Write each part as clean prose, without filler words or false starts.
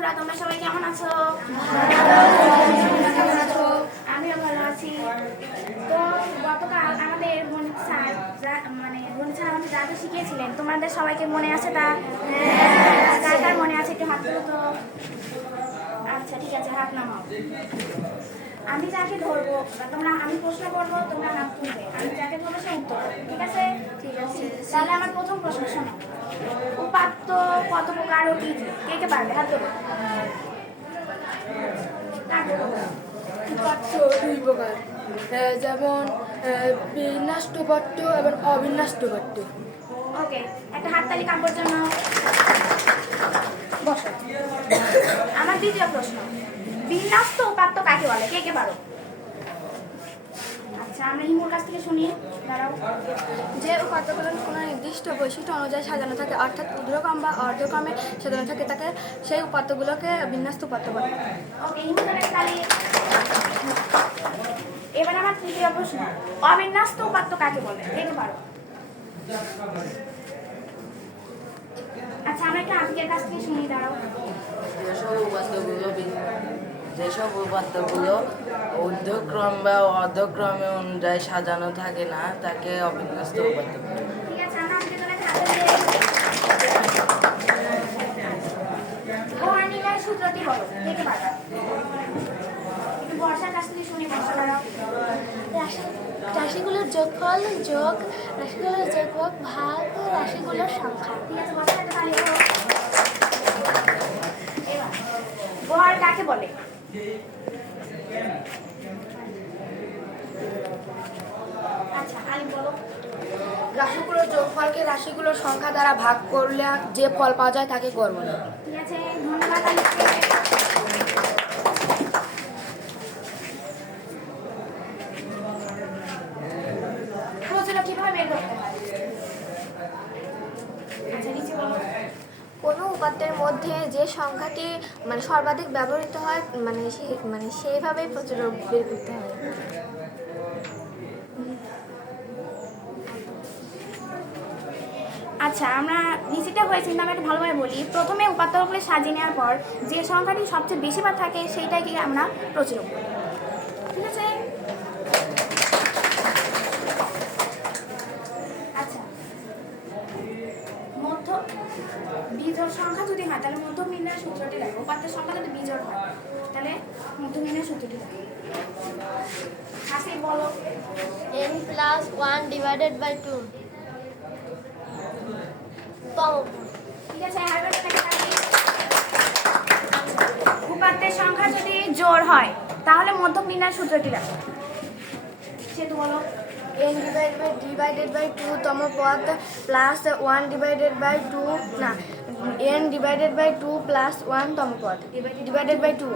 বন্ধুরা, তোমরা সবাই কেমন আছো? আমিও ভালো আছি। তো গতকাল আমাদের গণিত স্যার আমাদের যা যা শিখিয়েছিলেন তোমাদের সবাইকে মনে আছে তা? কার কার মনে আছে একটু হাত তুলো তো। আচ্ছা ঠিক আছে, হাত নামাও। আমি যাকে ধরবো আমি প্রশ্ন করবো, তোমরা হাত তুলবে। আমি যাকে ধরবো সে উত্তর করবে, ঠিক আছে? ঠিক আছে। তাহলে আমার প্রথম প্রশ্ন শোনো, উপাত্ত কত প্রকার ও কি কি? কে কে পারবে? হাত তোলো। উপাত্ত দুই প্রকার, যেমন বিন্যস্ত উপাত্ত এবং অবিন্যস্ত উপাত্ত। ওকে, একটা হাততালি কাব্যর জন্য। বসো। আমার দ্বিতীয় প্রশ্ন, বিন্যস্ত উপাত্ত কাকে বলে? কে কে পারো? আচ্ছা, আমরা হিমুর কাছ থেকে শুনি। দাঁড়াও। যে উপাত্তগুলো কোনো নির্দিষ্ট বৈশিষ্ট্য অনুযায়ী সাজানো থাকে, অর্থাৎ ঊর্ধ্বক্রম বা অর্ধক্রমে সাজানো থাকে, তাকে সেই উপাত্তগুলোকে বিন্যস্ত উপাত্ত বলে। ওকে, হিমুর তালি। এবার আমার তৃতীয় প্রশ্ন, অবিন্যস্ত উপাত্ত কাকে বলে? কে কে পারো? আচ্ছা, আমরা একটা আজকের কাছ থেকে শুনি। দাঁড়াও। যেসব উপাত্তগুলো ঊর্ধ্বক্রম বা অর্ধক্রমে অনুযায়ী সাজানো থাকে না, তাকে অবিন্যস্ত উপাত্ত বলে। ঠিক আছে, আমরা আজকে তাহলে খাতা দিয়ে ওয়ার্নিংয়ের সূত্রটি বলো। কে কে পারবা? একটু বর্ষার কাছ থেকে শুনি। বর্ষা দাঁড়াও। রাশিগুলোর যোগফল যোগ রাশিগুলোর যোগফল ভাগ রাশিগুলোর সংখ্যা। ঠিক আছে, বর্ষা একটা তালি দাও। এবার গড় কাকে বলে? আচ্ছা, আলিম বলো। রাশিগুলোর যোগফলকে রাশিগুলোর সংখ্যা দ্বারা ভাগ করলে যে ফল পাওয়া যায় তাকে গড় বলে। ঠিক আছে, ধন্যবাদ আলিমকে। প্রশ্নটা কিভাবে বের করতে হয়? আচ্ছা, নিচে বলো। কোনো উপাত্তের মধ্যে যে সংখ্যাটি সর্বাধিক ব্যবহৃত হয় সেইভাবেই প্রতিরোধ বের করতে হয়। আচ্ছা, আমরা নিচেটা হয়েছে, আমি একটা ভালোভাবে বলি। প্রথমে উপাত্তগুলো সাজিয়ে নেওয়ার পর যে সংখ্যাটি সবচেয়ে বেশিবার থাকে সেইটাকে আমরা প্রতিরোধ করি। ঠিক আছে? আচ্ছা, মধ্য বিজোড় সংখ্যা যদি হয় তাহলে মধ্য নির্ণয়ের সূত্রটি লাগবে। উপাত্তের সংখ্যা যদি বিজোড় হয় তাহলে মধ্য নির্ণয়ের সূত্রটি লাগবে। হাসি বলো। n + 1 / 2 তম। ঠিক আছে, উপাত্তের সংখ্যা যদি জোড় হয় তাহলে মধ্যক নির্ণয়ের সূত্রটি লাগবে। সেতু বলো। n / 2 তম পদ প্লাস 1 / 2 না n / 2 প্লাস 1 তম পদ ডিভাইডেড বাই 2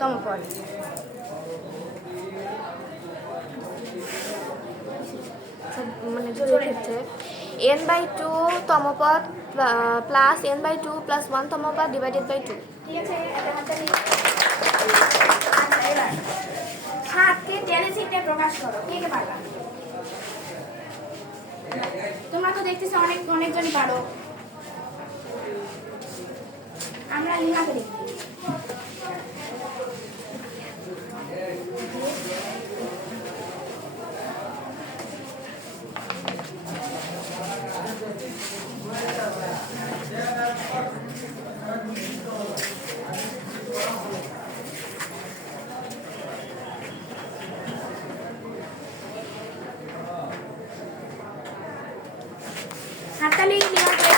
তম পদ। জোড়ের ক্ষেত্রে n/2 তম পদ প্লাস n/2 প্লাস 1 তম পদ ডিভাইডেড বাই 2। ঠিক আছে, একটা হাততালি। আচ্ছা, এবার হাতকে টেলিচিত্রে প্রকাশ করো। কে কে পারবা? তোমরা তো দেখতেছি অনেকজনই পারো। আমরা লিমাকে দেখি। হাততালি লিমাকে।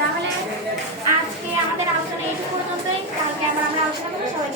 তাহলে আজকে আমাদের আলোচনা এইটুকু পর্যন্তই। কালকে আবার আমরা আলোচনা করবো। সবাই